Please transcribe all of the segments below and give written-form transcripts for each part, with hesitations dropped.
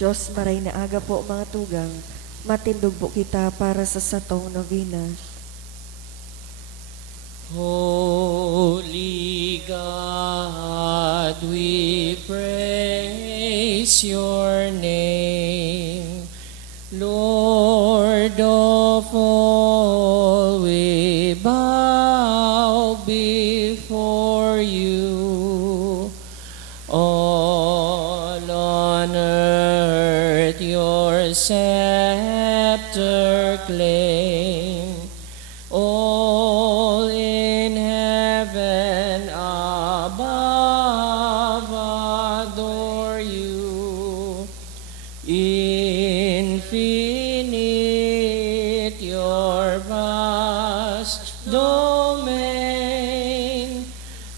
Diyos, maray na aga po mga tugang, matindog po kita para sa satong novena. Holy God, we praise your name. Lord of all, we bow before you. All on earth your scepter claim. All in heaven above adore you. Infinite your vast domain,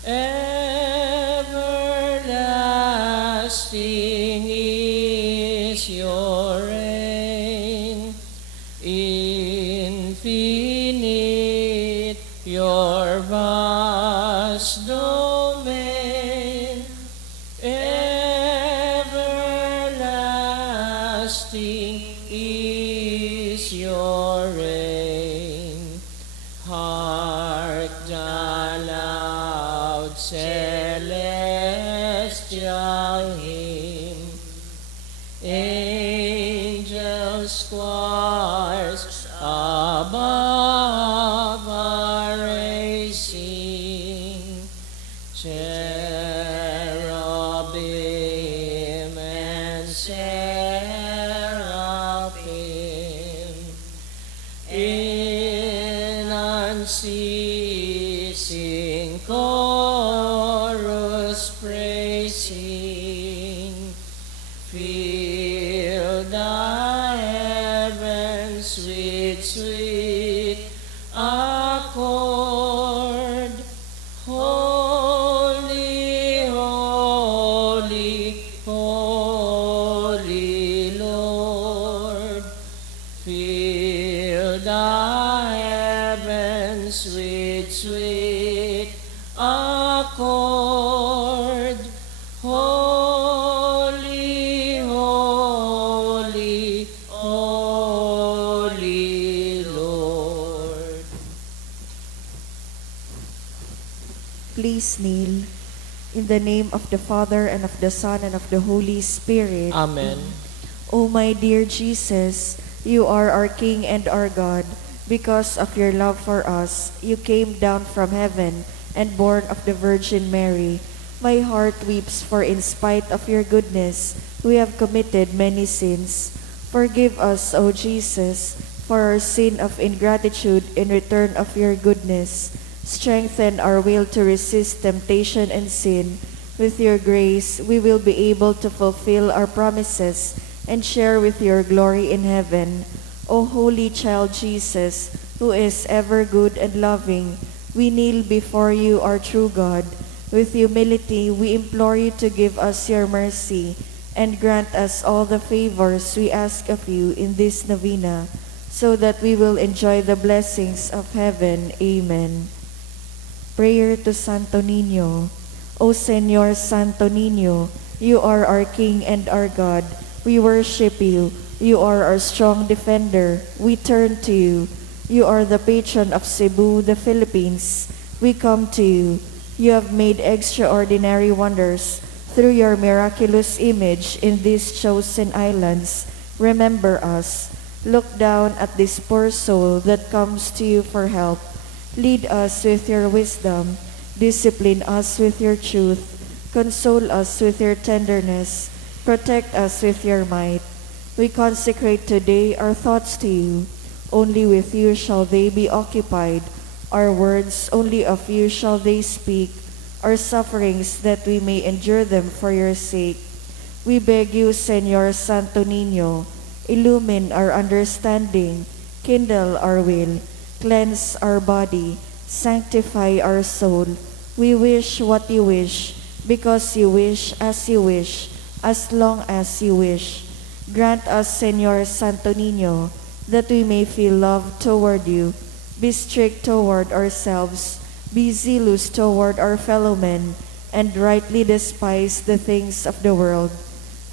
everlasting is your reign. Infinite your vast domain, everlasting is your reign. Hark the loud celestial hymn, angels choirs above are raising, cherubim and seraphim in unceasing chorus praising. Fill the heavens with sweet accord. Holy, holy, holy Lord. Fill the heavens with sweet accord. Holy, holy, holy Lord. Please kneel. In the name of the Father, and of the Son, and of the Holy Spirit. Amen. O my dear Jesus, you are our King and our God. Because of your love for us, you came down from heaven and born of the Virgin Mary. My heart weeps, for in spite of your goodness, we have committed many sins. Forgive us, O Jesus, for our sin of ingratitude in return of your goodness. Strengthen our will to resist temptation and sin. With your grace, we will be able to fulfill our promises and share with your glory in heaven. O holy child Jesus, who is ever good and loving, we kneel before you, our true God. With humility, we implore you to give us your mercy and grant us all the favors we ask of you in this novena, so that we will enjoy the blessings of heaven. Amen. Prayer to Santo Niño. O Señor Santo Niño, you are our King and our God. We worship you. You are our strong defender. We turn to you. You are the patron of Cebu, the Philippines. We come to you. You have made extraordinary wonders through your miraculous image in these chosen islands. Remember us. Look down at this poor soul that comes to you for help. Lead us with your wisdom. Discipline us with your truth. Console us with your tenderness. Protect us with your might. We consecrate today our thoughts to you. Only with you shall they be occupied. Our words, only of you shall they speak. Our sufferings, that we may endure them for your sake. We beg you, Señor Santo Niño, illumine our understanding, kindle our will, cleanse our body, sanctify our soul. We wish what you wish, because you wish, as long as you wish. Grant us, Señor Santo Niño, that we may feel love toward you, be strict toward ourselves, be zealous toward our fellow men, and rightly despise the things of the world.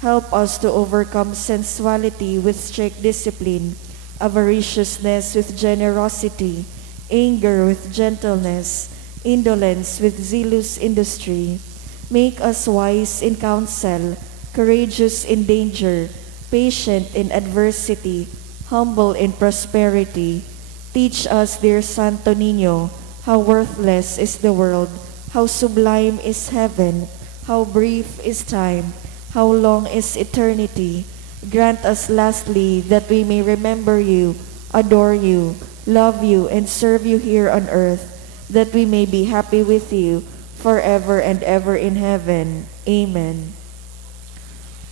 Help us to overcome sensuality with strict discipline, avariciousness with generosity, anger with gentleness, indolence with zealous industry. Make us wise in counsel, courageous in danger, patient in adversity, humble in prosperity. Teach us, dear Santo Niño, how worthless is the world, how sublime is heaven, how brief is time, how long is eternity. Grant us lastly that we may remember you, adore you, love you, and serve you here on earth, that we may be happy with you forever and ever in heaven. Amen.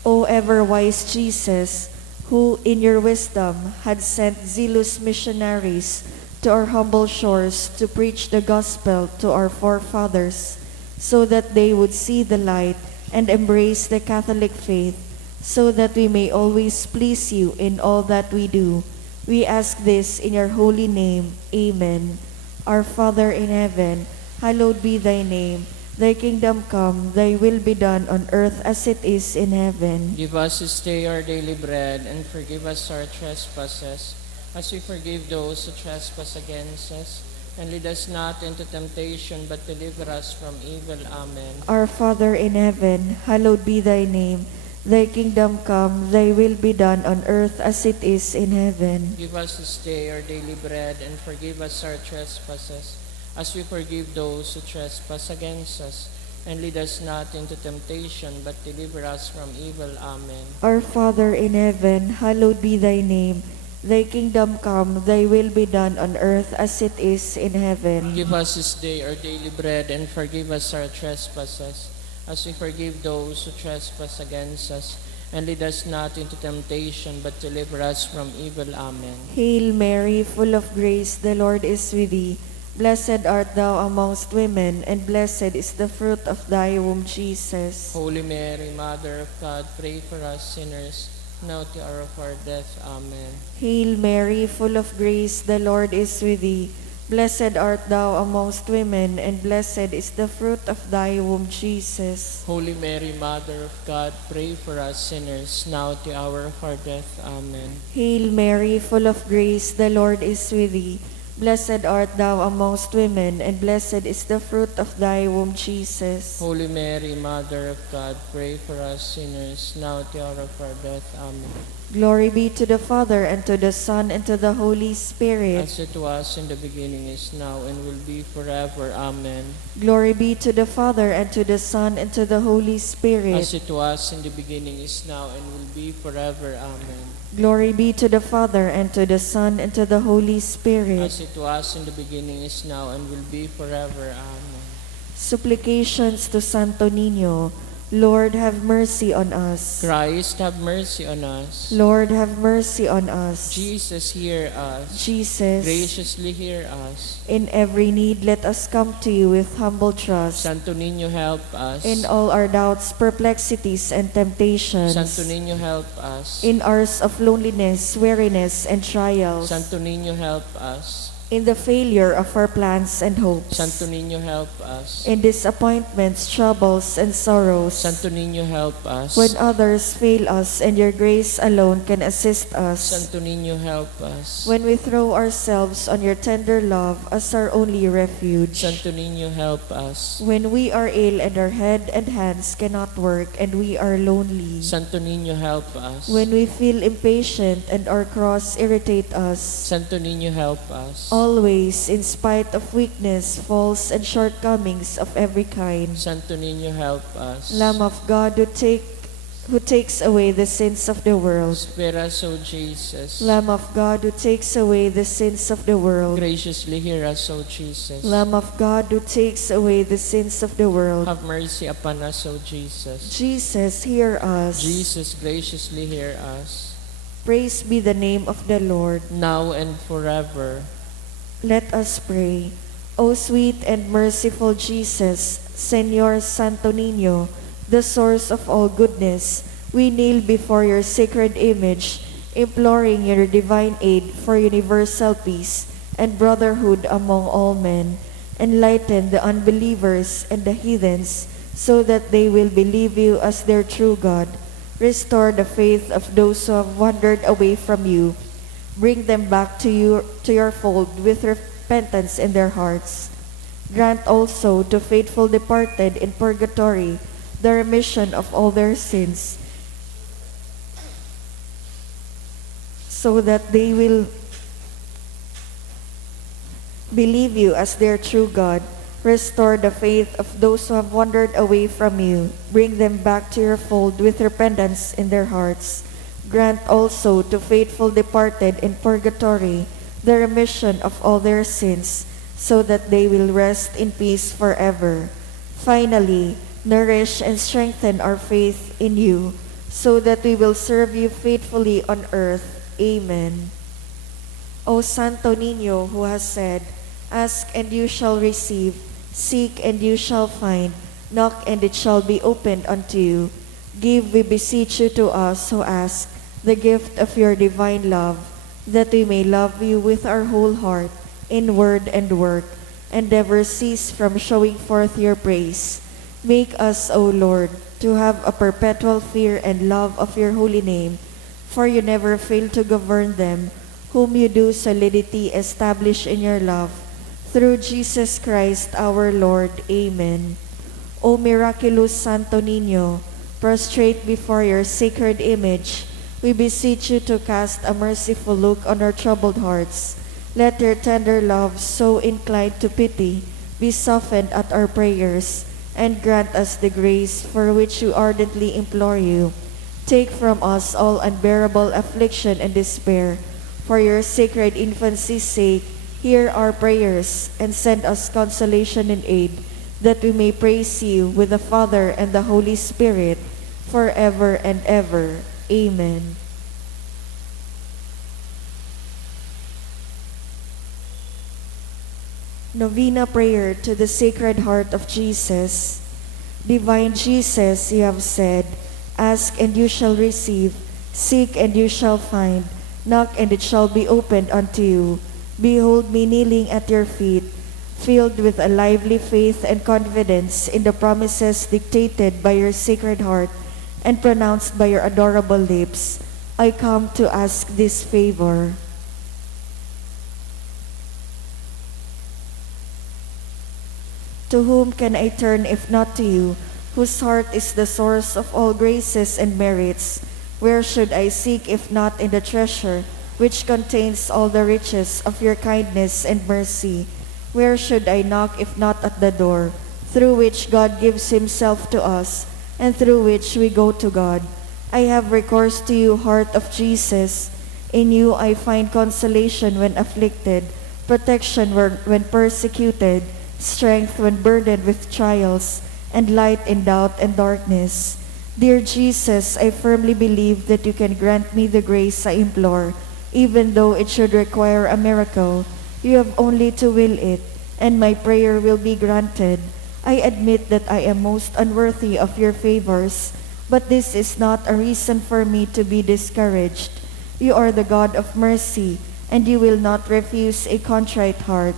O ever-wise Jesus, who in your wisdom had sent zealous missionaries to our humble shores to preach the gospel to our forefathers, so that they would see the light and embrace the Catholic faith, so that we may always please you in all that we do. We ask this in your holy name. Amen. Our Father in heaven, hallowed be thy name. Thy kingdom come, thy will be done on earth as it is in heaven. Give us this day our daily bread, and forgive us our trespasses, as we forgive those who trespass against us. And lead us not into temptation, but deliver us from evil. Amen. Our Father in heaven, hallowed be thy name. Thy kingdom come, thy will be done on earth as it is in heaven. Give us this day our daily bread, and forgive us our trespasses, as we forgive those who trespass against us. And lead us not into temptation, but deliver us from evil. Amen. Our Father in heaven, hallowed be thy name. Thy kingdom come, thy will be done on earth as it is in heaven. Give us this day our daily bread, and forgive us our trespasses, as we forgive those who trespass against us. And lead us not into temptation, but deliver us from evil. Amen. Hail Mary, full of grace, the Lord is with thee. Blessed art thou amongst women, and blessed is the fruit of thy womb, Jesus. Holy Mary, Mother of God, pray for us sinners, now at the hour of our death. Amen. Hail Mary, full of grace, the Lord is with thee. Blessed art thou amongst women, and blessed is the fruit of thy womb, Jesus. Holy Mary, Mother of God, pray for us sinners, now at the hour of our death. Amen. Hail Mary, full of grace, the Lord is with thee. Blessed art thou amongst women, and blessed is the fruit of thy womb, Jesus. Holy Mary, Mother of God, pray for us sinners, now at the hour of our death. Amen. Glory be to the Father, and to the Son, and to the Holy Spirit. As it was in the beginning, is now, and will be forever. Amen. Glory be to the Father, and to the Son, and to the Holy Spirit. As it was in the beginning, is now, and will be forever. Amen. Glory be to the Father, and to the Son, and to the Holy Spirit. As it was in the beginning, is now, and will be forever. Amen. Supplications to Santo Niño. Lord, have mercy on us. Christ, have mercy on us. Lord, have mercy on us. Jesus, hear us. Jesus, Graciously hear us. in every need, let us come to you with humble trust. Santo Niño, help us. In all our doubts, perplexities, and temptations. Santo Niño, help us. In hours of loneliness, weariness, and trials. Santo Niño, help us. In the failure of our plans and hopes. Santo Niño, help us. In disappointments, troubles, and sorrows. Santo Niño, help us. When others fail us and your grace alone can assist us. Santo Niño, help us. When we throw ourselves on your tender love as our only refuge. Santo Niño, help us. When we are ill and our head and hands cannot work and we are lonely. Santo Niño, help us. When we feel impatient and our cross irritate us. Santo Niño, help us. Always, in spite of weakness, faults, and shortcomings of every kind. Santo Niño, help us. Lamb of God, who takes away the sins of the world. Spare us, O Jesus. Lamb of God, who takes away the sins of the world. Graciously hear us, O Jesus. Lamb of God, who takes away the sins of the world. Have mercy upon us, O Jesus. Jesus, hear us. Jesus, graciously hear us. Praise be the name of the Lord. Now and forever. Let us pray. O sweet and merciful Jesus, Señor Santo Niño, the source of all goodness, we kneel before your sacred image, imploring your divine aid for universal peace and brotherhood among all men. Enlighten the unbelievers and the heathens, so that they will believe you as their true God. Restore the faith of those who have wandered away from you. Bring them back to your fold with repentance in their hearts. Grant also to faithful departed in purgatory the remission of all their sins, so that they will believe you as their true God. Restore the faith of those who have wandered away from you. Bring them back to your fold with repentance in their hearts. Grant also to faithful departed in purgatory the remission of all their sins, so that they will rest in peace forever. Finally, nourish and strengthen our faith in you, so that we will serve you faithfully on earth. Amen. O Santo Niño, who has said, "Ask and you shall receive, seek and you shall find, knock and it shall be opened unto you," give, we beseech you, to us who ask the gift of your divine love, that we may love you with our whole heart, in word and work, and never cease from showing forth your praise. Make us, O Lord, to have a perpetual fear and love of your holy name, for you never fail to govern them whom you do solidity establish in your love. Through Jesus Christ our Lord. Amen. O miraculous Santo Niño, prostrate before your sacred image, we beseech you to cast a merciful look on our troubled hearts. Let your tender love, so inclined to pity, be softened at our prayers, and grant us the grace for which we ardently implore you. Take from us all unbearable affliction and despair. For your sacred infancy's sake, hear our prayers, and send us consolation and aid, that we may praise you with the Father and the Holy Spirit, forever and ever. Amen. Novena Prayer to the Sacred Heart of Jesus. Divine Jesus, you have said, "Ask and you shall receive, seek and you shall find, knock and it shall be opened unto you." Behold me kneeling at your feet, filled with a lively faith and confidence in the promises dictated by your Sacred Heart and pronounced by your adorable lips. I come to ask this favor. To whom can I turn if not to you, whose heart is the source of all graces and merits? Where should I seek if not in the treasure which contains all the riches of your kindness and mercy? Where should I knock if not at the door, through which God gives himself to us, and through which we go to God? I have recourse to you, Heart of Jesus. In you I find consolation when afflicted, protection when persecuted, strength when burdened with trials, and light in doubt and darkness. Dear Jesus, I firmly believe that you can grant me the grace I implore, even though it should require a miracle. You have only to will it, and my prayer will be granted. I admit that I am most unworthy of your favors, but this is not a reason for me to be discouraged. You are the God of mercy, and you will not refuse a contrite heart.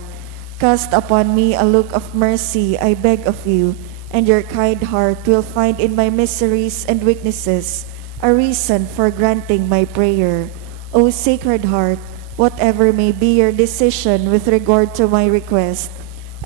Cast upon me a look of mercy, I beg of you, and your kind heart will find in my miseries and weaknesses a reason for granting my prayer. O Sacred Heart, whatever may be your decision with regard to my request,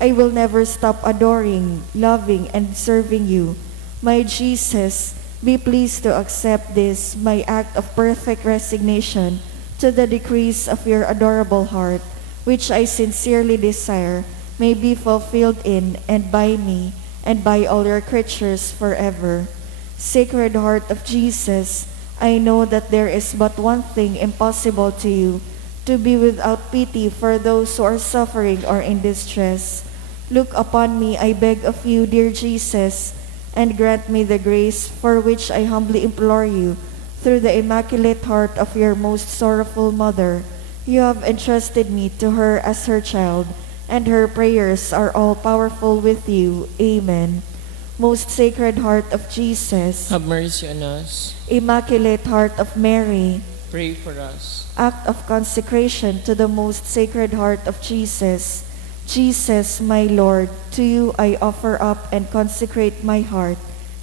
I will never stop adoring, loving, and serving you. My Jesus, be pleased to accept this, my act of perfect resignation to the decrees of your adorable heart, which I sincerely desire may be fulfilled in and by me and by all your creatures forever. Sacred Heart of Jesus, I know that there is but one thing impossible to you, to be without pity for those who are suffering or in distress. Look upon me, I beg of you, dear Jesus, and grant me the grace for which I humbly implore you, through the Immaculate Heart of your most sorrowful Mother. You have entrusted me to her as her child, and her prayers are all powerful with you. Amen. Most Sacred Heart of Jesus, Have mercy on us. Immaculate Heart of Mary, Pray for us. act of consecration to the Most Sacred Heart of Jesus. Jesus, my Lord, to you I offer up and consecrate my heart.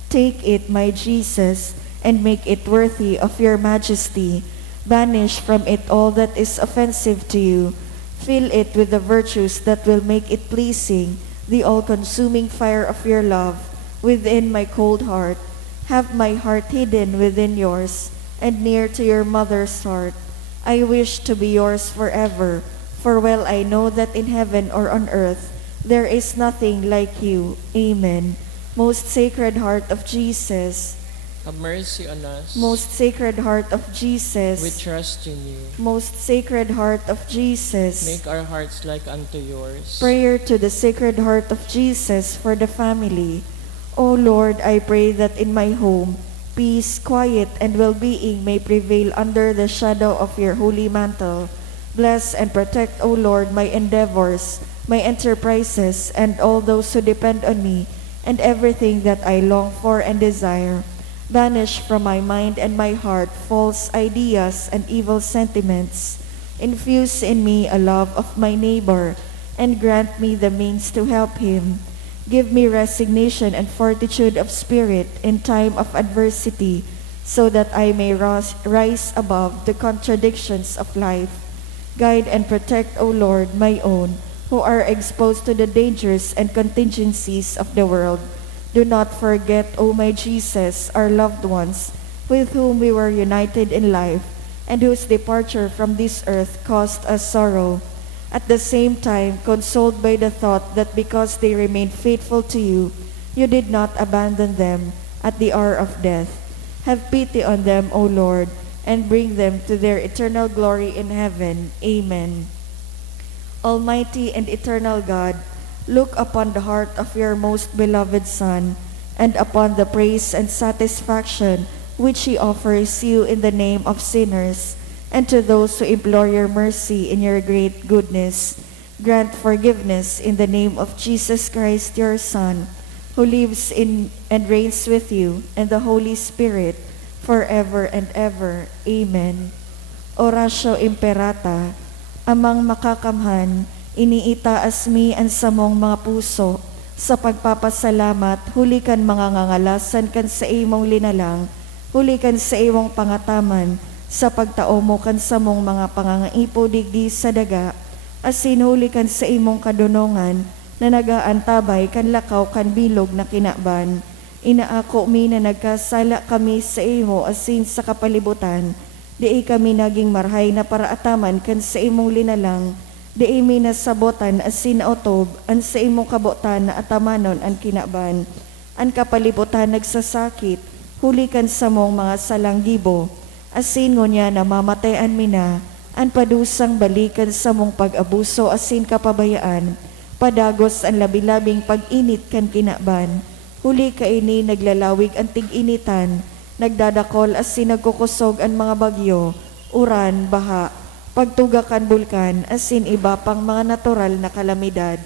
Take it, my Jesus, and make it worthy of your majesty. Banish from it all that is offensive to you. Fill it with the virtues that will make it pleasing, the all-consuming fire of your love within my cold heart. Have my heart hidden within yours and near to your mother's heart. I wish to be yours forever, for well I know that in heaven or on earth there is nothing like you. Amen. Most Sacred Heart of Jesus, Have mercy on us. Most Sacred Heart of Jesus, We trust in you. Most Sacred Heart of Jesus, Make our hearts like unto yours. prayer to the Sacred Heart of Jesus for the family. O Lord, I pray that in my home, peace, quiet, and well-being may prevail under the shadow of your holy mantle. Bless and protect, O Lord, my endeavors, my enterprises, and all those who depend on me, and everything that I long for and desire. Banish from my mind and my heart false ideas and evil sentiments. Infuse in me a love of my neighbor, and grant me the means to help him. Give me resignation and fortitude of spirit in time of adversity, so that I may rise above the contradictions of life. Guide and protect, O Lord, my own, who are exposed to the dangers and contingencies of the world. Do not forget, O my Jesus, our loved ones, with whom we were united in life, and whose departure from this earth caused us sorrow. At the same time, consoled by the thought that because they remained faithful to you, you did not abandon them at the hour of death. Have pity on them, O Lord, and bring them to their eternal glory in heaven. Amen. Almighty and eternal God, look upon the heart of your most beloved Son, and upon the praise and satisfaction which he offers you in the name of sinners, and to those who implore your mercy in your great goodness. Grant forgiveness in the name of Jesus Christ, your Son, who lives in and reigns with you and the Holy Spirit, forever and ever. Amen. Oratio Imperata, Amang makakamhan, iniitaas mi ang samong mga puso, sa pagpapasalamat, hulikan mga ngangalasan kan sa imong linalang, hulikan sa imong pangataman, sa pagtao mo kan sa mong mga pangangaipo digdi sa daga, asin hulikan sa imong kadunongan, na nagaantabay kan lakaw kan bilog na kinaban. Inaako mi na nagkasala kami sa imo asin sa kapalibutan, di kami naging marhay na paraataman kan sa imong linalang, di imi nasabotan asin otob an sa imong kabotan na atamanon an kinaban. An kapalibutan nagsasakit, hulikan sa mong mga salanggibo, asin ngunya na mamatayan mina, an padusang balikan sa mong pag-abuso asin kapabayaan, padagos ang labilabing pag-init kan kinaban. Huli kaini naglalawig ang tig-initan, nagdadakol asin nagkukusog ang mga bagyo, uran, baha, pagtugakan bulkan, asin iba pang mga natural na kalamidad.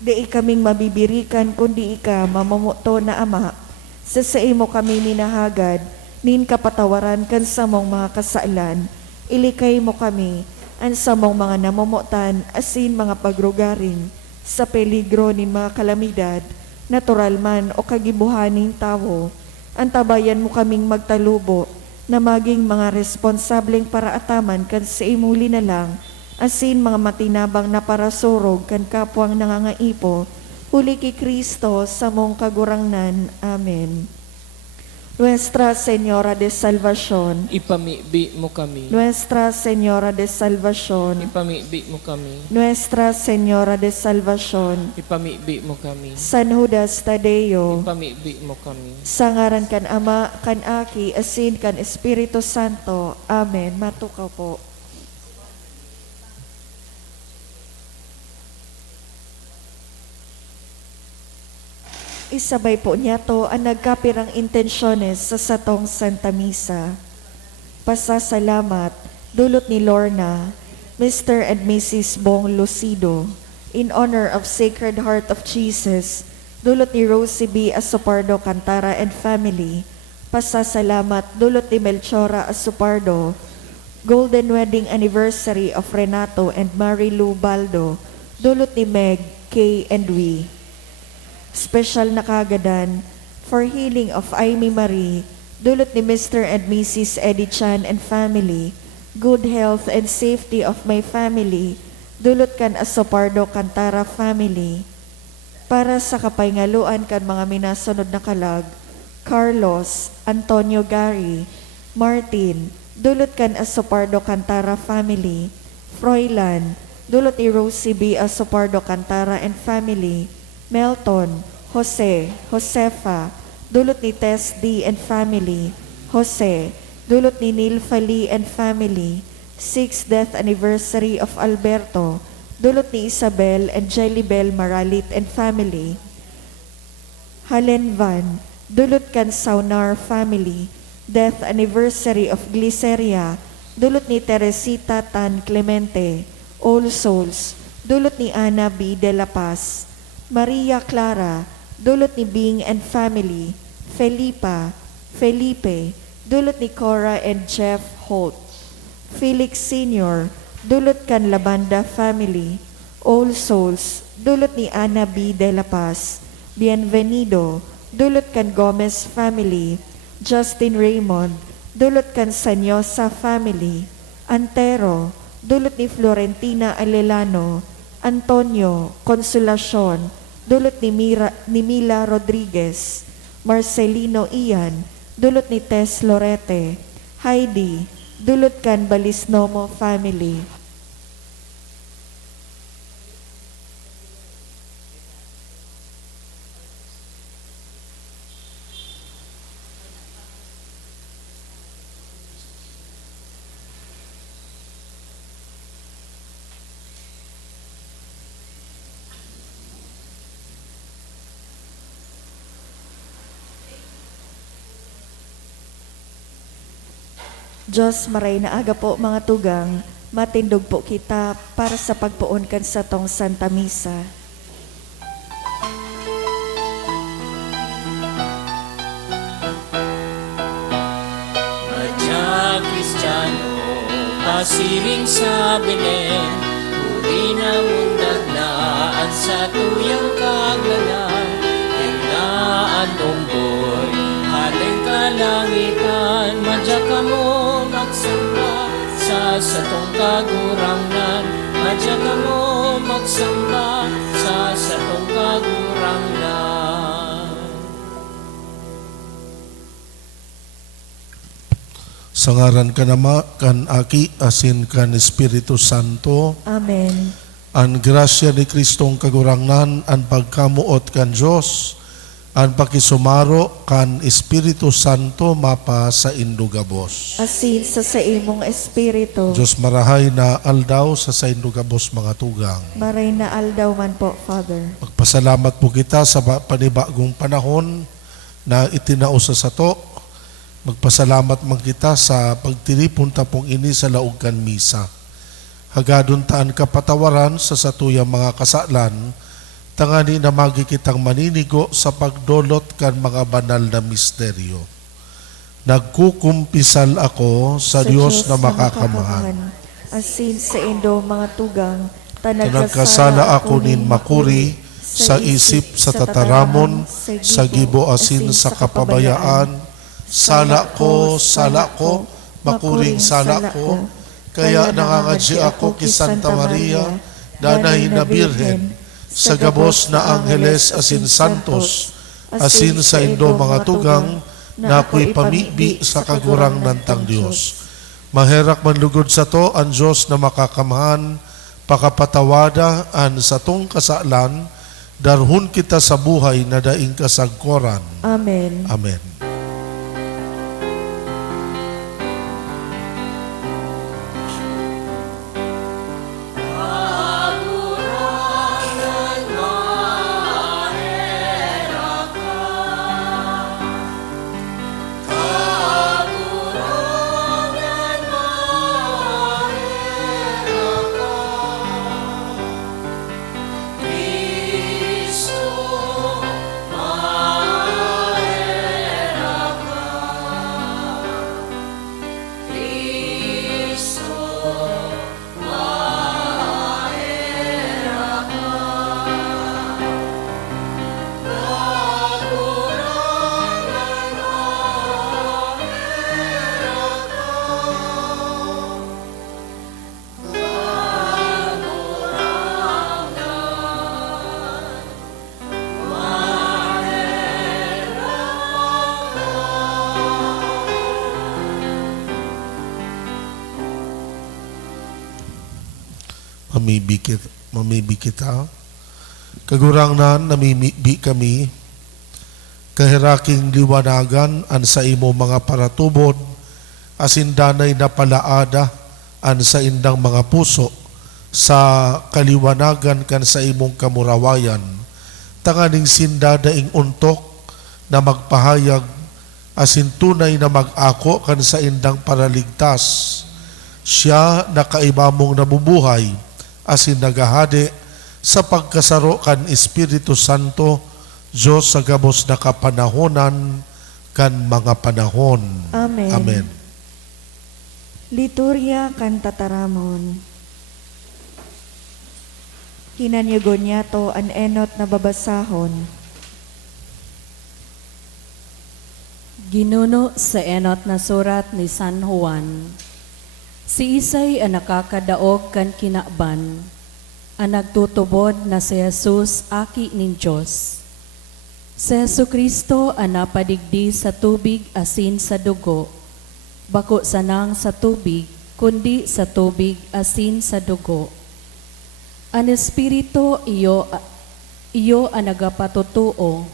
Di kaming mabibirikan kundi ika mamumuto na Ama, sa imo kami minahagad, nin kapatawaran kan sa mong mga kasailan, ilikay mo kami, an sa mong mga namumutan, asin mga pagrugaring, sa peligro nin mga kalamidad, natural man o kagibuhaning tao, antabayan mo kaming magtalubo, na maging mga responsableng paraataman kan sa imong linalang, asin mga matinabang na parasurog kan kapwang nangangaipo, huli ki Kristo sa mong kagurangnan. Amen. Nuestra Señora de Salvación, Ipamibi mo kami. Nuestra Señora de Salvación, Ipamibi mo kami. Nuestra Señora de Salvación, Ipamibi mo kami. San Judas Tadeo, Ipamibi mo kami. sa ngaran kan Ama, kan Aki, asin kan Espiritu Santo. Amen. Matukaw po. Isabay po niya to ang nagkapirang intensyones sa satong Santa Misa. Pasasalamat, dulot ni Lorna, Mr. and Mrs. Bong Lucido, in honor of Sacred Heart of Jesus, dulot ni Rosie B. Asupardo Cantara and family. Pasasalamat, dulot ni Melchora Asupardo, Golden Wedding Anniversary of Renato and Mary Lou Baldo, dulot ni Meg, Kay, and We. Special na kagadan for healing of Amy Marie, dulot ni Mr. and Mrs. Eddie Chan and family, good health and safety of my family, dulot kan Asopardo Cantara family, para sa kapayngaluan kan mga minasunod na kalag, Carlos, Antonio Gary, Martin, dulot kan Asopardo Cantara family, Froilan, dulot ni Rosie B. Asopardo Cantara and family, Melton, Jose, Josefa, dulot ni Tess D. and family, Jose, dulot ni Neil Fali and family, 6th death anniversary of Alberto, dulot ni Isabel and Jelibel Maralit and family, Halen Van, dulot kan Saunar family, death anniversary of Gliceria, dulot ni Teresita Tan Clemente, All Souls, dulot ni Ana B. De La Paz, Maria Clara, dulot ni Bing and family, Felipa, Felipe, dulot ni Cora and Jeff Holt, Felix Sr., dulot kan Labanda family, All Souls, dulot ni Ana B. De La Paz, Bienvenido, dulot kan Gomez family, Justin Raymond, dulot kan Sanyosa family, Antero, dulot ni Florentina Alelano, Antonio, Consolacion, dulot ni Mila Rodriguez, Marcelino Ian, dulot ni Tess Lorete, Heidi, dulot kan Balisnomo family. Diyos, maray na aga po mga tugang, matindog po kita para sa pagpuon kan sa tong Santa Misa. Madya Kristiyano, pasiring sa Belen, uri na mundag na at sa tuyang kaglanan, hinaan unggoy, haling kalangitan, madya ka mo magsamba sa satong kagurangnan, madya ka mo magsamba sa satong kagurangnan. Sa ngaran ka nama, kan aki, asin kan Espiritu Santo, Amen. ang grasya ni Kristong kagurangnan, ang pagkamuot kan Diyos, ang pakisumaro kan Espiritu Santo, mapa sa indugabos. Asin sa imong espiritu, Diyos marahay na aldaw sa indugabos mga tugang. maray na aldaw man po, Father. Magpasalamat po kita sa panibagong panahon na itinausa sa to. Magpasalamat man kita sa pagtiripon tapong ini sa laog kan misa. Hagadon taan kapatawaran sa satuyang mga kasalan, tangani na magi kitang maninigo sa pagdolot kan mga banal na misteryo. Nagkukumpisal ako sa Diyos na makakamahan. Asin sa indo mga tugang, Tanagkasala ako nin makuri sa isip sa tataramon, sa gibo asin sa kapabayaan. Sala ko, makuring sala ko, kaya nangangadji ako kay Santa Maria, danay na Birhen, sa gabos na Angeles asin Santos, asin sa indo mga tugang, na ako'y pamibi sa kagurang nantang Diyos. Maherak manlugod sa to ang Diyos na makakamahan, pakapatawada an sa tong kasalan, darhun kita sa buhay na daing kasagkoran. Amen. Amen. mamibig kita. Kagurangnan namimibi kami, kahiraking liwanagan an sa imo mga paratubod, asin danay na palaada an sa indang mga puso, sa kaliwanagan kan sa imong kamurawayan, tanganing sindadaing untok na magpahayag, asin tunay na mag-ako kan sa indang paraligtas. Siya na kaibamong nabubuhay, asin nagahade sa pagkasaro kan Espiritu Santo, Diyos sa gabos na kapanahonan kan mga panahon. Amen. Amen. Liturya kan tataramon. Hinanyugon niya to an enot na babasahon. Ginuno sa enot na surat ni San Juan. Si Isay ang nakakadaog kan kinakban, ang nagtutubod na si Jesus aki ning Diyos. Si Jesucristo ang napadigdi sa tubig asin sa dugo, bako sanang sa tubig, kundi sa tubig asin sa dugo. Ang Espiritu iyo ang nagapatutuo,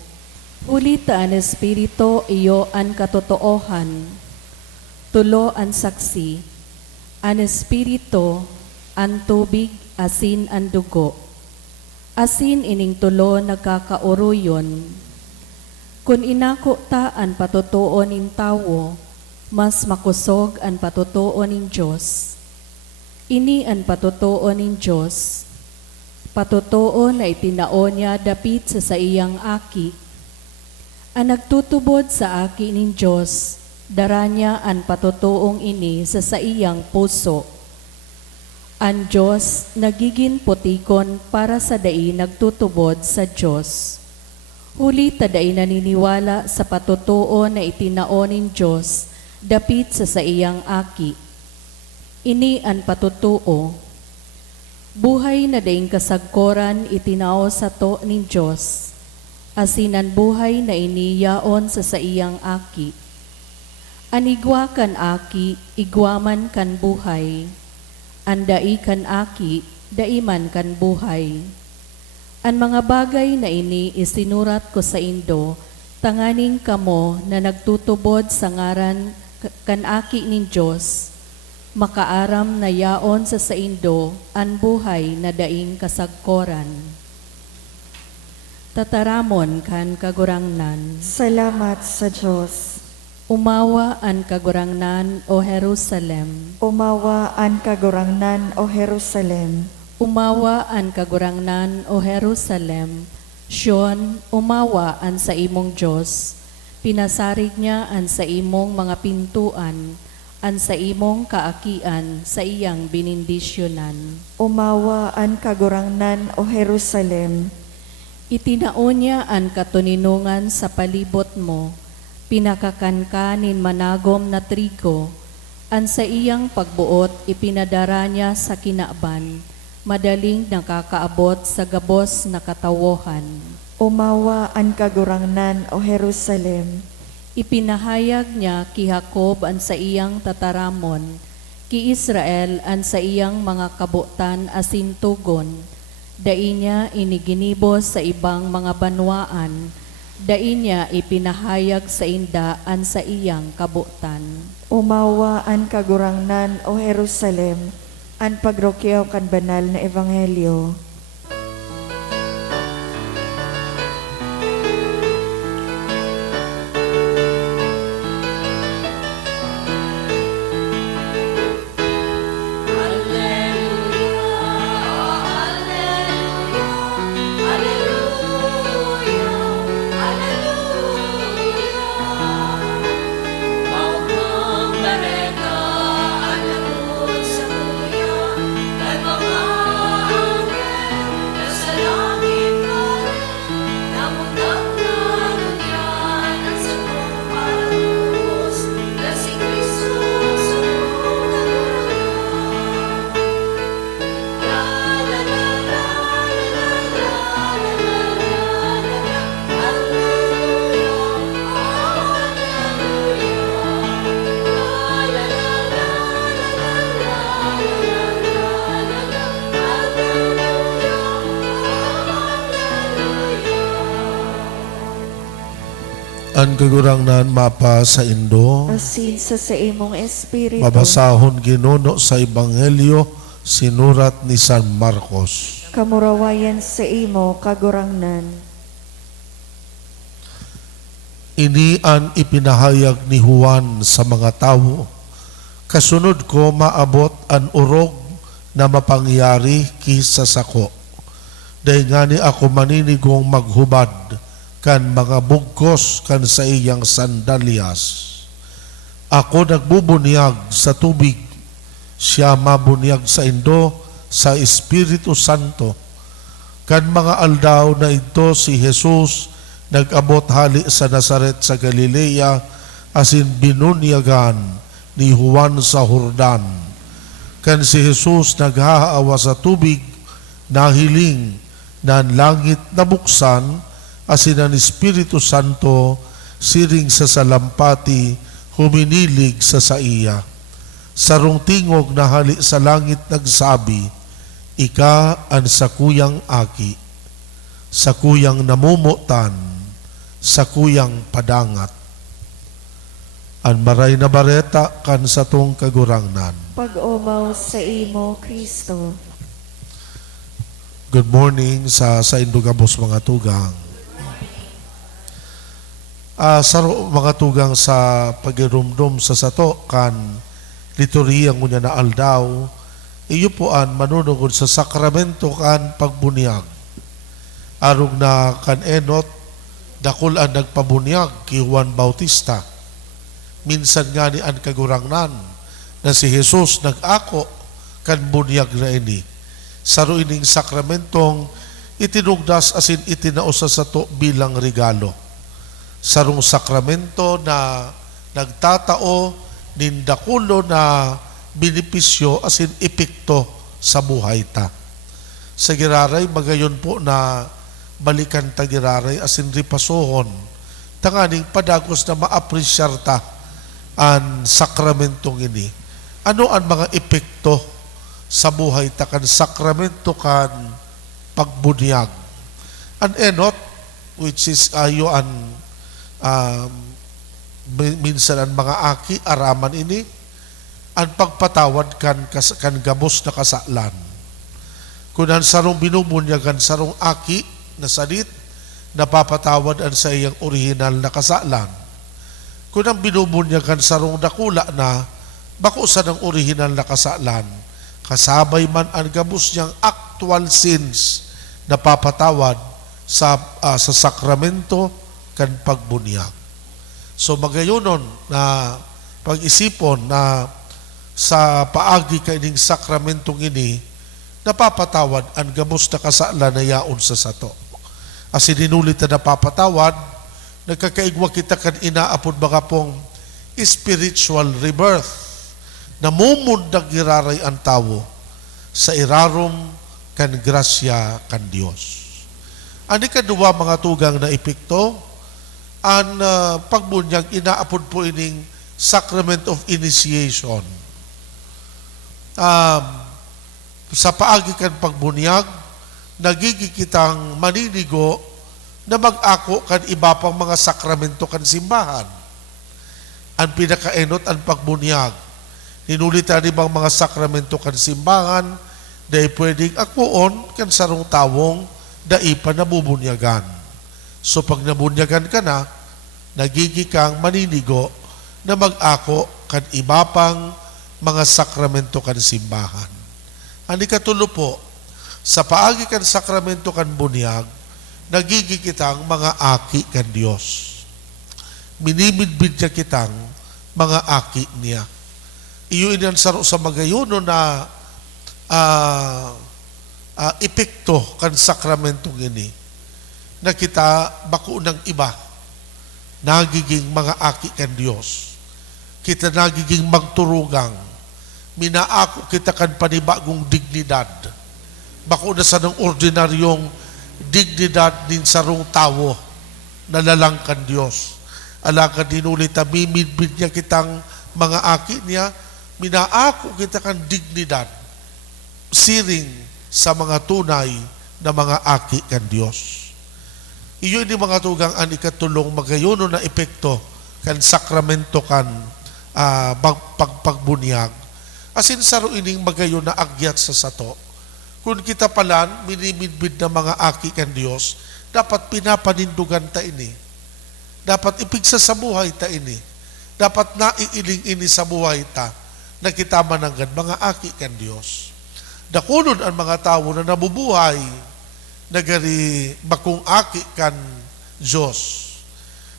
ulit ang Espiritu iyo ang katotoohan, tulo ang saksi, ang Espiritu, ang tubig, asin ang dugo. Asin ining tulo nagkakauruyon. Kung inako ta ang patutuo ning tawo, mas makusog ang patutuo ning Diyos. Ini ang patutuo ning Diyos. Patutuo na itinao niya dapit sa iyang aki. Ang nagtutubod sa aki ning Diyos, dara niya ang patutuong ini sa iyang puso. Ang Diyos nagiging putikon para sa dai nagtutubod sa Diyos. Huli ta dai naniniwala sa patutuo na itinao ning Diyos dapit sa iyang aki. Ini ang patutuo. Buhay na daing kasagkoran itinao sa to ning Diyos. Asinan buhay na iniyaon sa iyang aki. Anigwa kan aki, igwaman kan buhay. Andai kan aki, daiman kan buhay. Ang mga bagay na ini isinurat ko sa indo, tanganing kamo na nagtutubod sa ngaran kan aki ning Diyos, makaaram na yaon sa indo ang buhay na daing kasagkoran. Tataramon kan kagurangnan. Salamat sa Diyos. Umawa an kagurangnan o Jerusalem. Umawa an kagurangnan o Jerusalem. Umawa an kagurangnan o Jerusalem. Siyon, umawa an sa imong Diyos. Pinasarig niya an sa imong mga pintuan, an sa imong kaakian sa iyang binindisyonan. Umawa an kagurangnan o Jerusalem. Itinao niya an katuninungan sa palibot mo, pinakakankanin managom na trigo, an sa iyang pagbuot ipinadara niya sa kinaaban, madaling nakakaabot sa gabos na katawohan. Umawa an kagurangnan o Jerusalem. Ipinahayag niya ki Jacob an sa iyang tataramon, ki Israel an sa iyang mga kabutan asin tugon, dai niya iniginibos sa ibang mga banwaan, dai niya ipinahayag sa inda an sa iyang kabutan. Umawa an kagurangnan o Jerusalem, an pagrokyaw kan banal na ebanghelyo. An kagurangnan mapa sa Indo, Asin sa imong espiritu. mabasahon ginuno sa Ebanghelyo sinurat ni San Marcos. Kamurawayan sa imo kagurangnan. Ini an ipinahayag ni Juan sa mga tao. Kasunod ko maabot an urog na mapangyari kisa sako. Dahil nga ni ako maninigong maghubad kan mga bugkos kan sa iyang sandalyas. Ako nagbubunyag sa tubig, siya mabunyag sa Indo sa Espiritu Santo. Kan mga aldaw na ito si Jesus nag-abot hali sa Nazaret sa Galilea asin binunyagan ni Juan sa Jordan. Kan si Jesus naghahaawa sa tubig, nahiling na ang langit nabuksan asin ang Espiritu Santo siring sa salampati huminilig sa saiya. Sarong tingog na hali sa langit nagsabi, Ika ang sakuyang aki, sakuyang namumutan, sakuyang padangat. Ang maray na bareta kan sa tong kagurangnan. Pag-umaw sa imo, Kristo. Good morning sa Indugabos mga tugang. Mga tugang sa pagirumdum sa sato kan liturhiya ngunya na aldaw, iyo po an manunugod sa sakramento kan pagbunyag. Arog na kan enot, dakul an nagpabunyag kay Juan Bautista. Minsan nga ni an kagurangnan na si Jesus nag-ako kan bunyag na ini. Saro ining sakramentong itinugdas asin itinausa sa to bilang regalo. Sarong sakramento na nagtatao nindakulo na benepisyo asin epekto sa buhay ta. Sa giraray, magayon po na balikan ta giraray asin ripasohon. Tanganing padagos na maapresyar ta ang sakramentong ini. Ano ang mga epekto sa buhay ta kan sakramento kan pagbunyag? An enot, which is ayo an minsan ang mga aki araman ini ang pagpatawad kan gabos na kasalan. Kung ang sarong binubunyagan sarong aki na salit, napapatawad ang sa iyang original na kasalan. Kung ang binubunyagan sarong dakula na, bako sa ng original na kasalan, kasabay man ang gabos niyang actual sins na papatawad sa sakramento kan pagbunyag. So magayonon na pag-isipon na sa paagi kaining sakramentong ini, napapatawad ang gabos na kasalan na yaon sa sato. As inulit na napapatawad, nagkakaigwa kita kan inaapod mga pong spiritual rebirth, na mumundag giraray ang tao sa irarom kan grasya kan Dios. Ani kadua mga tugang na epekto, ang pagbunyag inaapod po ining sacrament of initiation. Sa paagi kan pagbunyag, nagigikitang maninigo na mag-ako kan iba pang mga sakramento kan simbahan. Ang pinakaenot ang pagbunyag. Ninulitan ibang mga sakramento kan simbahan, dahil pwedeng akuon kan sarong tawong daipa na bubunyagan. So pag nabunyagan ka na, nagigikang maninigo na mag-ako kan iba pang mga sakramento kan simbahan. Ani katulo po, sa paagi kan sakramento kan bunyag, nagigikitang mga aki kan Dios. Minimidbid niya kitang mga aki niya. Iyo inan saro sa magayono na epekto kan sakramentong ini, na kita bako ng iba, nagiging mga aki kan Dios. Kita nagiging magturugang, minaako kita kan panibagong dignidad. Bako na sa ng ordinaryong dignidad din sarong tao na lalang kan Dios. Alaka dinulit mimidbid niya kitang mga aki niya, minaako kita kan dignidad siring sa mga tunay na mga aki kan Dios. Iyo ni mga tugang an ikatulong magayono na epekto kan sakramento kan pagbunyag. Asin saro ining magayon na agyat sa sato. Kung kita palan, minimidbid na mga aki kan Diyos, dapat pinapanindugan ta ini. Dapat ipigsa sa buhay ta ini. Dapat naiiling ini sa buhay ta na kita mananggad mga aki kan Diyos. Dakunon ang mga tao na nabubuhay nagari bakong aki kan Diyos.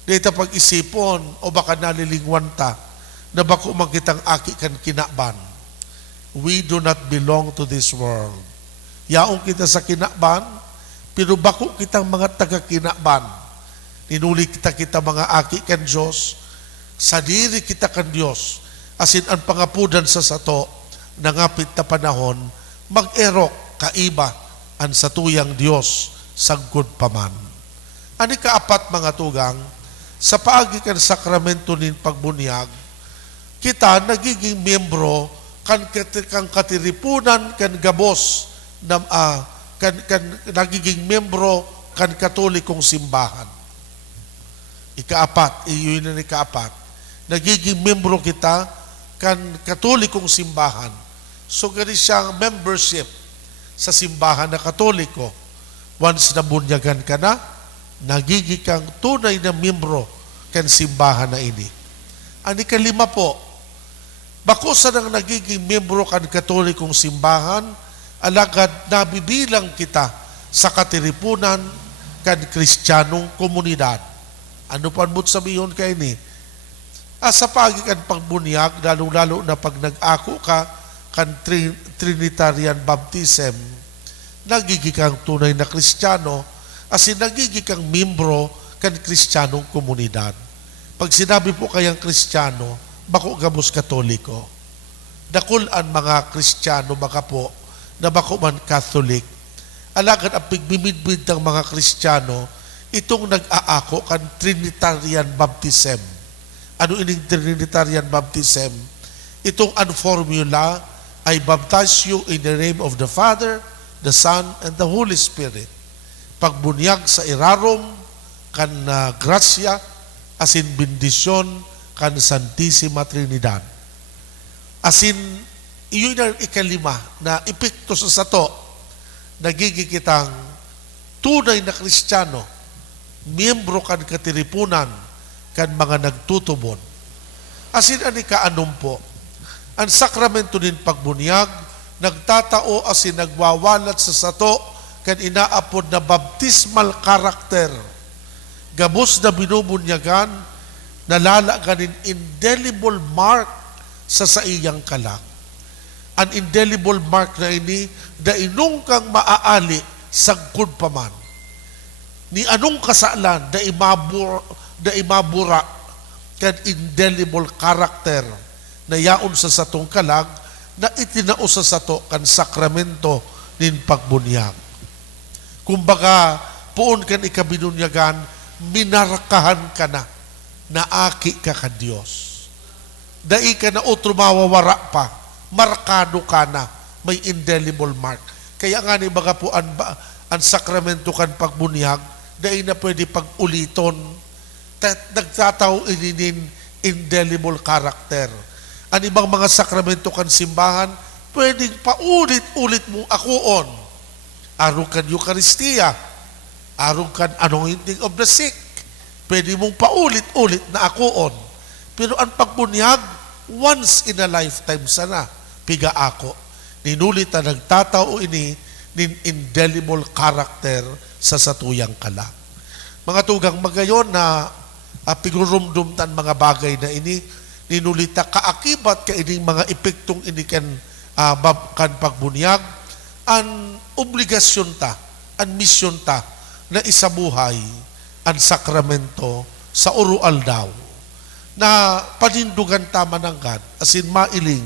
Dito pag-isipon o baka nalilingwan ta na bako magkitang aki kan kinakban. We do not belong to this world. Yaong kita sa kinakban, pero bako kitang mga taga-kinakban. Ninuli kita mga aki kan Diyos, sa diri kita kan Diyos, asin ang pangapudan sa sato, nangapit na panahon, mag-erok kaiba ang satuyang Diyos sagkod paman. Ani kaapat mga tugang, sa paagi kan sakramento nin pagbunyag, kita nagiging miyembro kan katiripunan kan gabos na nagiging miyembro kan katolikong simbahan. Ikaapat, iyon na ikaapat, nagiging miyembro kita kan katolikong simbahan. So gani siyang membership sa simbahan na katoliko. Once na bunyagan ka na, nagiging kang tunay na miyembro kan simbahan na ini. Ani kalima po, bako sa nang nagiging miyembro kan katolikong simbahan, alagad nabibilang kita sa katiripunan kan kristyanong komunidad. Ano pa mo't sabihin kayo ni? Sa pagi kan pagbunyag, lalo-lalo na pag nag-ako ka kan Trinitarian Baptism, nagiging kang tunay na Kristiyano, asin nagiging kang membro kan kristyanong komunidad. Pag sinabi po kayang Kristiyano, bako gabos Katoliko. Dakul ang mga Kristiyano baka po, na bako man Catholic, alagad ang pigbimidbid ng mga Kristiyano, itong nag-aako kan Trinitarian Baptism. Ano ining Trinitarian Baptism? Itong ang formula ay baptize you in the name of the Father, the Son, and the Holy Spirit. Pagbunyag sa irarom, kan grasya, asin bendisyon, kan Santissima Trinidad. Asin, iyon ang ikalima na epekto sa sato, nagiging kitang tunay na Kristiyano, miyembro kan katiripunan, kan mga nagtutubon. Asin ani kaanom po, ang sakramento din pagbunyag, nagtatao asin nagwawalat sa sato, kan inaapod na baptismal karakter. Gabos na binubunyagan, nalalagan indelible mark sa saiyang kalak. An indelible mark na ini, da inong kang maaali sagkod paman. Ni anong kasalan, da imabura kan indelible character na yaon sa satong kalag na itinao sa sato kan sakramento nin pagbunyag. Kumbaga, puon kan ikabinunyagan, minarkahan ka na, naaki ka ka Diyos. Dai ka na o tumawawara pa, markado ka na, may indelible mark. Kaya nga ni baga po ang sakramento kan pagbunyag, dai na pwede pag-uliton, nagtataw ininin indelible character. Ang ibang mga sakramento kan simbahan, pwedeng paulit-ulit mong akuon. Araw kan Eucharistia, araw kan anointing of the sick, pwede mong paulit-ulit na akuon. Pero ang pagbunyag, once in a lifetime sana, piga ako. Ninulit na nagtatao ini, nin indelible character sa satuyang kala. Mga tugang magayon na pigurumdumtan mga bagay na ini, ninulita kaakibat ka ining mga epektong ini kan pagbunyag, ang obligasyon ta, ang misyon ta, na isabuhay ang sakramento sa urual daw, na panindugan ta mananggad, asin mailing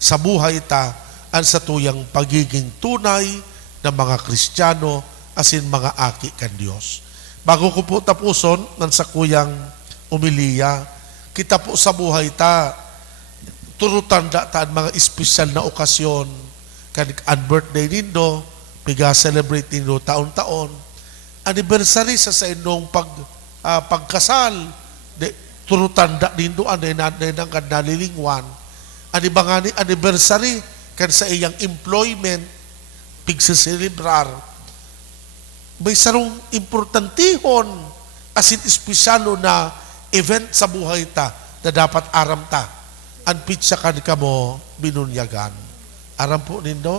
sa buhay ta, ang satuyang pagiging tunay ng mga Kristiyano, asin mga aki kan Diyos. Bago ko po tapuson ng sakuyang umiliya, kita po sa buhay ta, turutanda ta ang mga espesyal na okasyon, kan birthday nindo, piga celebrate nindo taon-taon, anniversary sa inyong pagkasal. Turutanda nindo anay nang nalilingwan. Ani ba nga ni anniversary kan sa iyang employment pigsiselebrar. May sarong importantihon asin espesyalo na event sa buhay ta na dapat aram ta. An pitsa kan kamo binunyagan. Aram po nindo?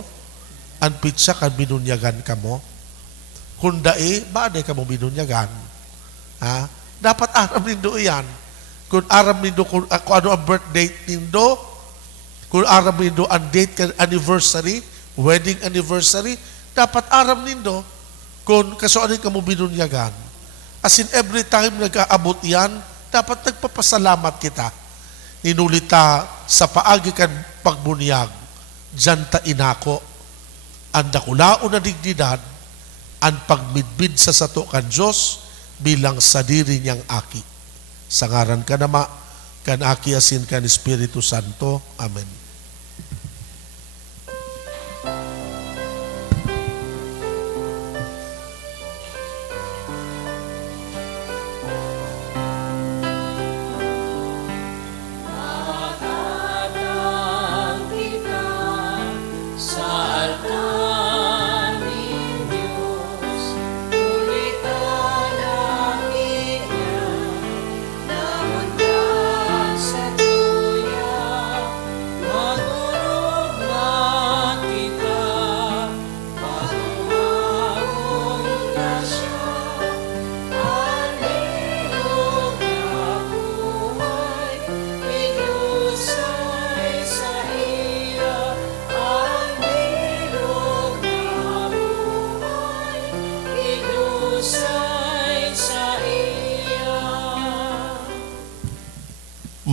An pitsa kan binunyagan kamo. Kung dae, baade kamo binunyagan. Ha? Dapat aram nindo iyan. Kung aram nindo kung ano ang birthday nindo, kung aram nindo ang date anniversary, wedding anniversary, dapat aram nindo kung kasuanin ka mo binunyagan. As in every time nag-aabot yan, dapat nagpapasalamat kita. Ninulita sa paagi kan pagbunyag, dyan ta inako, ang dakulao na dignidad, ang pagmidbid sa sato kan Diyos bilang sadiri niyang aki. Sangaran ka nama, kan aki asin kan Espiritu Santo. Amen.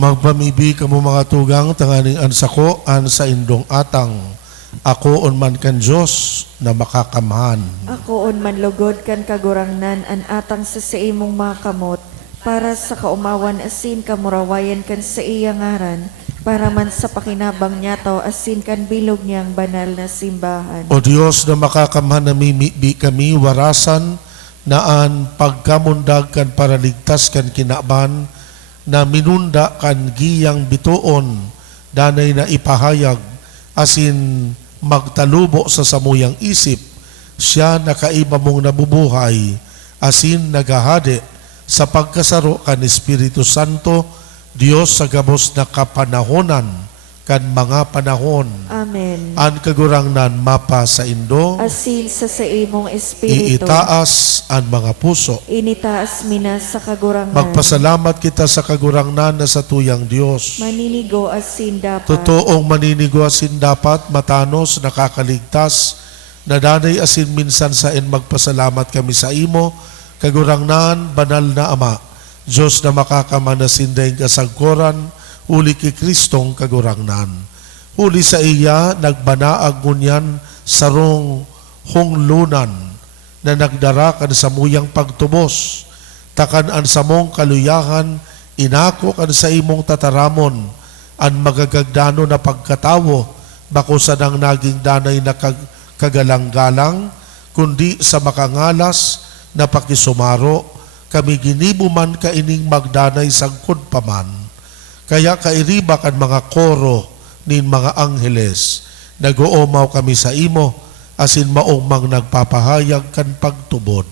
Magpamibi kamo mga tugang tanganing ansako an sa indong atang. Ako on man kan Diyos na makakamhan. Ako on man lugod kan kagurangnan an atang sa imong makamot para sa kaumawan asin kamurawayan kan sa iya ngaran para man sa pakinabang niya to asin kan bilog niyang banal na simbahan. O Diyos na makakamhan na mimibi kami warasan na an pagkamundag kan para ligtas kan kinaban na minunda kan giyang bituon danay na ipahayag asin magtalubo sa samuyang isip siya nakaiba mong nabubuhay asin nagahade sa pagkasaro kan Espiritu Santo Dios sa gabos na kapanahonan kan mga panahon. Amen. An kagurangnan mapa sa indo Asil sa imong espiritu. iitaas an mga puso. Initaas mina sa kagurangnan. Magpasalamat kita sa kagurangnan na sa tuyang Diyos. Maninigo asin dapat. Totoong maninigo asin dapat, matanos, nakakaligtas, nadanay asin minsan sa magpasalamat kami sa imo, kagurangnan, banal na Ama, Diyos na makakamanasin dahil kasagkoran, uli ki Kristong kagurangnan. Uli sa iya, nagbanaag ngunyan sarong hunglunan na nagdara kan sa muyang pagtubos, takan an samong kaluyahan, inako kan sa imong tataramon, an magagagdano na pagkatawo, bako sa nang naging danay na kagalang-galang, kundi sa makangalas na pakisumaro, kami ginibo man kaining magdanay sagkod paman. Kaya kairiba kan mga koro nin mga angheles, nag-uumaw kami sa imo, asin maong mang nagpapahayag kan pagtubod.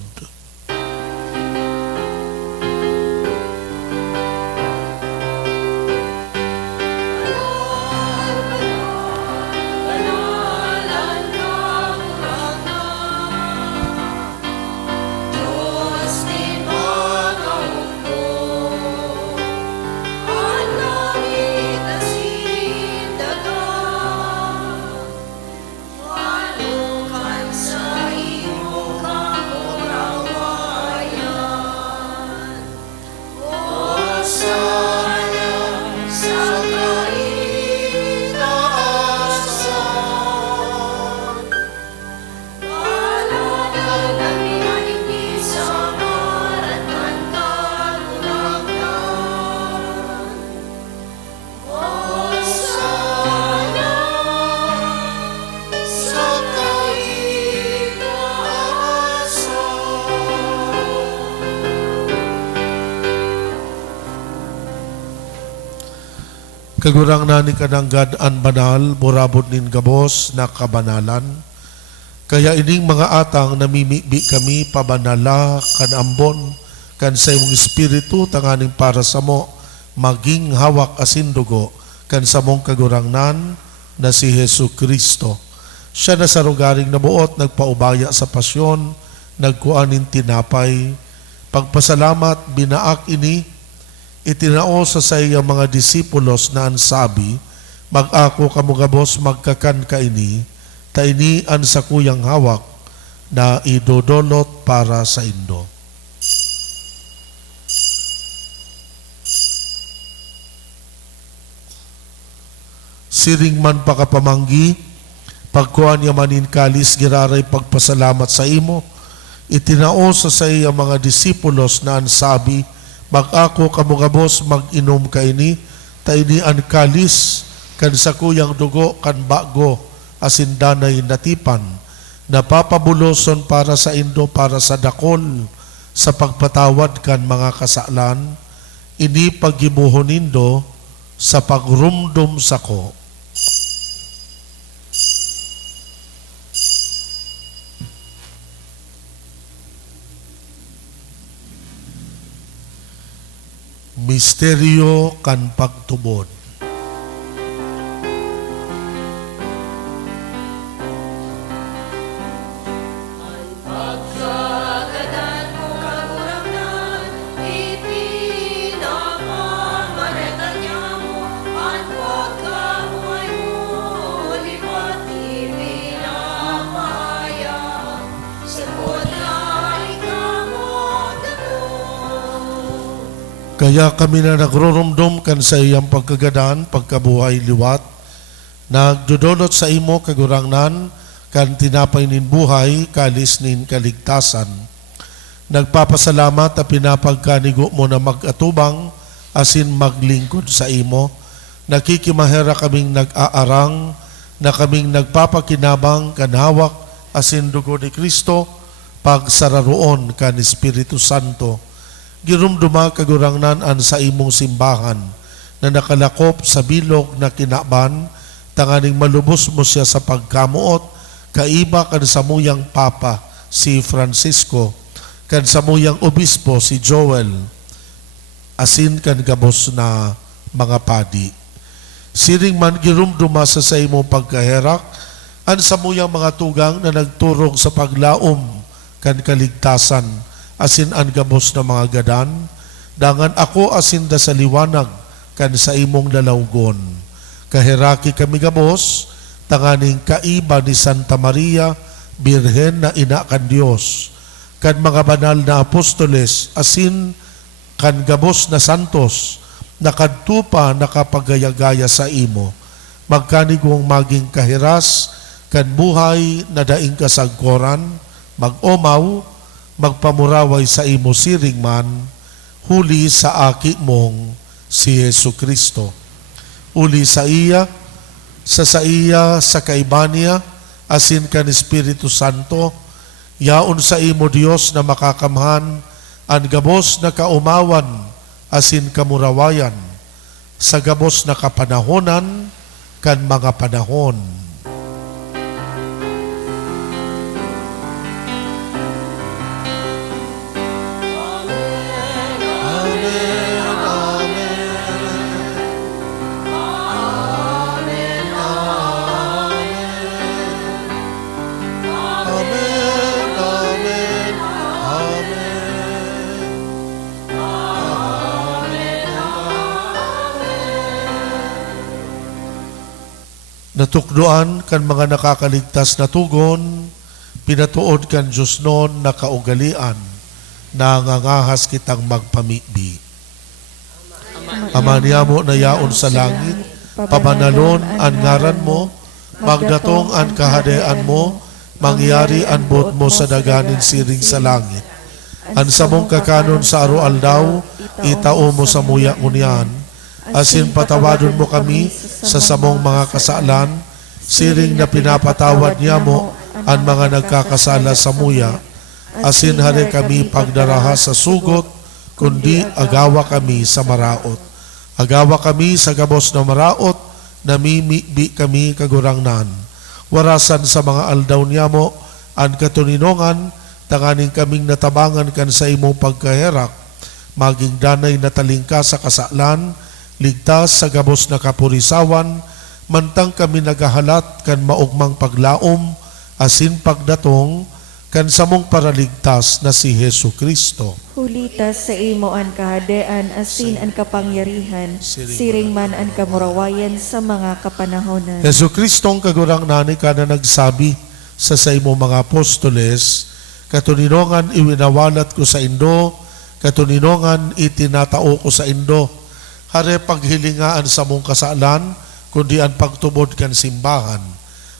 Kagurang nani kananggad an banal, burabot nin gabos na kabanalan. Kaya ining mga atang namimibi kami pabanala kan ambon, kan sa imong espiritu tanganing para sa mo, maging hawak asin dugo, kan sa mong kagurangnan na si Hesu Kristo. Siya na sa rugaring nabuot, nagpaubaya sa pasyon, nagkuanin tinapay, pagpasalamat, binaak ini, itinao sa iya mga disipulos na ansabi, mag-ako kamugabos magkakan ka ini, ta ini an sa kuyang hawak na idodolot para sa indo. Siring man pakapamanggi, pagkuhan niya manin kalis giraray pagpasalamat sa imo, itinao sa iya mga disipulos na ansabi, mag-ako kamugabos mag-inom ka ini, ta ini an kalis, kan sa kuyang dugo, kan bago, asin danay natipan, napapabuloson para sa indo, para sa dakol, sa pagpatawad kan mga kasalan, ini paggibuhon nindo, sa pagrumdum sako. Misteryo kan pagtubod. Kaya kami na nagrurumdum kan sa iyang pagkagadan, pagkabuhay liwat, nagdudulot sa imo kagurangnan, kan tinapay nin buhay, kalis nin kaligtasan. Nagpapasalamat at pinapagkanigo mo na mag-atubang, asin maglingkod sa imo. Nakikimahera kaming nag-aarang, na kaming nagpapakinabang kan hawak, asin dugo ni Kristo, pagsararoon kan Espiritu Santo. Girumduma kagurangnan an sa imong simbahan na nakalakop sa bilog na kinaban, tanganing malubos mo siya sa pagkamuot, kaiba kan samuyang Papa si Francisco, kan samuyang Obispo si Joel, asin kan gabos na mga padi. Siring man girumduma sa imong pagkaherak, an samuyang mga tugang na nagturog sa paglaom kan kaligtasan, asin an gabos na mga gadan, dangan ako asin da sa liwanag, kan sa imong lalawgon. Kaheraki kami gabos, tanganing kaiba ni Santa Maria, Birhen na ina kan Dios, kan mga banal na apostoles, asin kan gabos na santos, nakadtupa nakapagayagaya sa imo, magkanigong maging kahiras, kan buhay na daing kasagkoran, mag-omaw, magpamuraway sa imo siring man, huli sa aki mong si Yesu Kristo. Uli sa iya, sa kaibaniya, asin kan Espiritu Santo, yaon sa imo Dios na makakamhan, an gabos na kaumawan, asin kamurawayan, sa gabos na kapanahonan, kan mga panahon. Natukdoan kan mga nakakaligtas na tugon, pinatuod kan Diyos noon na kaugalian, na ngangahas kitang magpamibi. Ama niyamo na yaon sa langit, pabanalon ang ngaran mo, magdatong ang kahadean mo, mangyari ang bot mo sa daganin siring sa langit. Ang samong kakanon sa arualdaw, itao mo sa muya ngunyan, asin patawadon mo kami sa samong mga kasalan, siring na pinapatawad niya mo ang mga nagkakasala sa muya, asin hari kami pagdaraha sa sugot, kundi agawa kami sa maraot. Agawa kami sa gabos na maraot, namimibi kami kagurangnan. Warasan sa mga aldaw niyamo, an katuninongan, tanganing kaming natabangan kan sa imong pagkaherak, maging danay na talingka sa kasalan, ligtas sa gabos na kapurisawan, mantang kami nagahalat kan maugmang paglaom, asin pagdatong, kan samong paraligtas na si Hesu Kristo. Hulitas sa imo an kahadean, asin an kapangyarihan, siring man an kamurawayan sa mga kapanahonan. Hesu Kristong kagurangnan ka na nagsabi sa imo mga apostoles, katuninongan iwinawalat ko sa indo, katuninongan itinatao ko sa indo, hare paghilingaan sa mong kasalan, kundi ang pagtubod kan simbahan.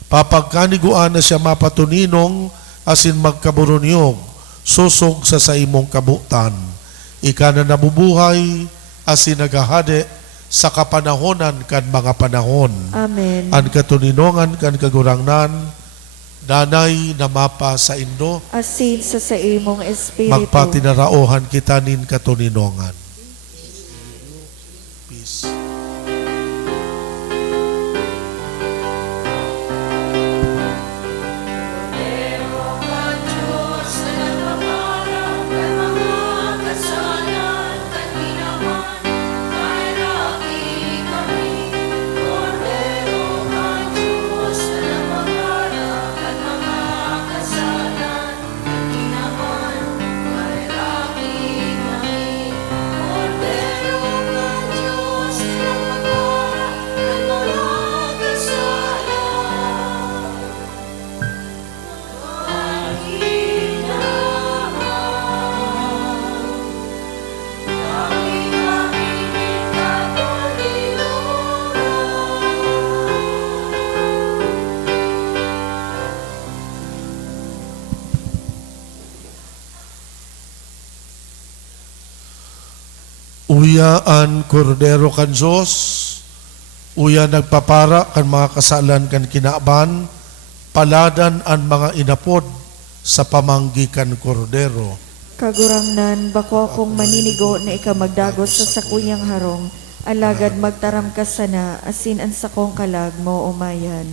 Papagkaniguan na siya mapatuninong, asin magkaburonyog, susog sa imong kabutan. Ika na nabubuhay, asin nagahade, sa kapanahonan kan mga panahon. Amen. Ang katuninongan kan kagurangnan, danay na mapa sa indo, Asin sa imong espiritu. magpatinaraohan kita nin katuninongan. Peace. Uya an kordero kan Diyos, uya nagpapara kan mga kasalan kan kinaban, paladan an mga inapod sa pamanggi kan kordero. Kagurangnan, bako akong maninigo na ikaw magdagos sa sakuyang harong, alagad magtaram ka sana, asin ang sakong kalag mo umayan.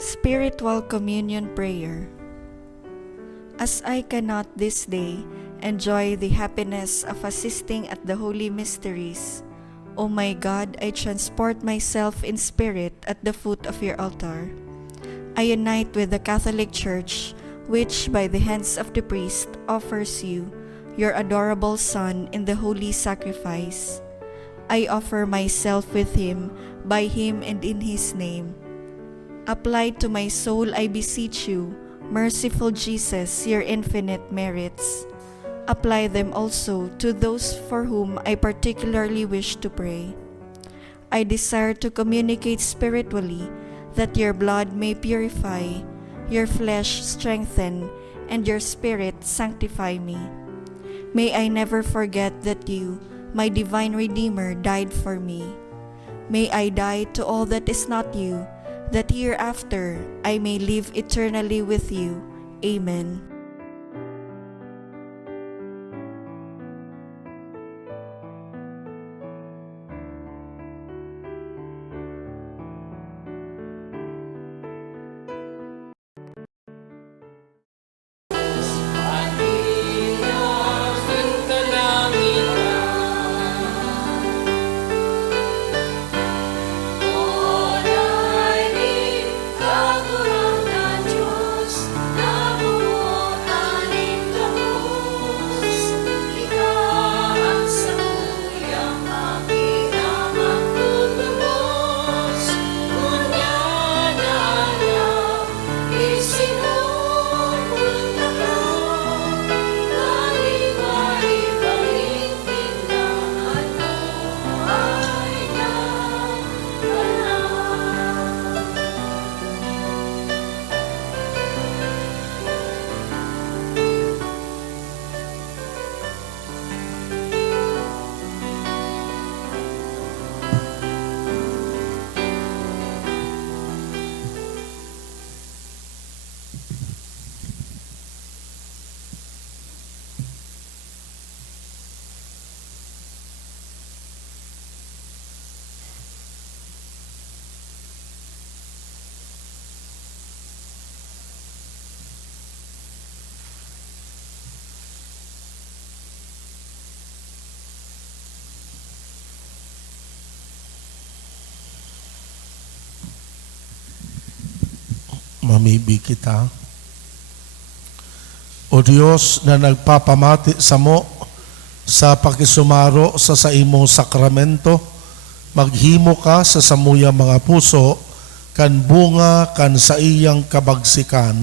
Spiritual Communion Prayer. As I cannot this day enjoy the happiness of assisting at the holy mysteries, O my God, I transport myself in spirit at the foot of your altar. I unite with the Catholic Church, which by the hands of the priest offers you your adorable Son in the holy sacrifice. I offer myself with him, by him and in his name. Apply to my soul, I beseech you, merciful Jesus, your infinite merits. Apply them also to those for whom I particularly wish to pray. I desire to communicate spiritually, that your blood may purify, your flesh strengthen, and your spirit sanctify me. May I never forget that you, my divine Redeemer, died for me. May I die to all that is not you, that hereafter I may live eternally with you. Amen. Mamibi kita. O Dios na nagpapamati sa mo sa pakisumaro sa imong sakramento, maghimo ka sa samuyang mga puso kan bunga kan sa iyang kabagsikan,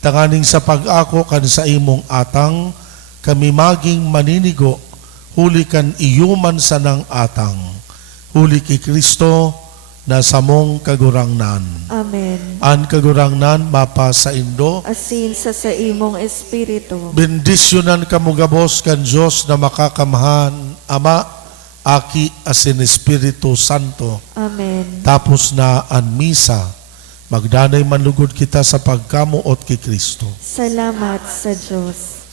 tanganing sa pag-ako kan sa imong atang, kami maging maninigo, huli kan iyuman sa nang atang, huli ki Kristo na samong kagurangnan. Amen. An kagurangnan mapa sa Indo, Asin sa imong espiritu. bendisyonan kamo gabos kan Dios na makakamahan, Ama, Aki, asin Espiritu Santo. Amen. Tapos na ang misa, magdanay manlugod kita sa pagkamuot kay Kristo. Salamat sa Diyos.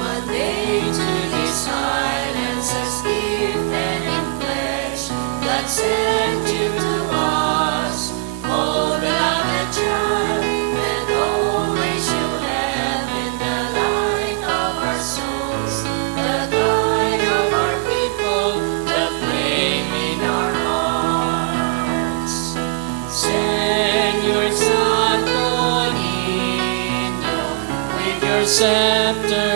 One day to this silence has given in flesh, God sent you to us, oh beloved child, and always you have been the light of our souls, the guide of our people, the flame in our hearts. Señor Santo Niño, with your scepter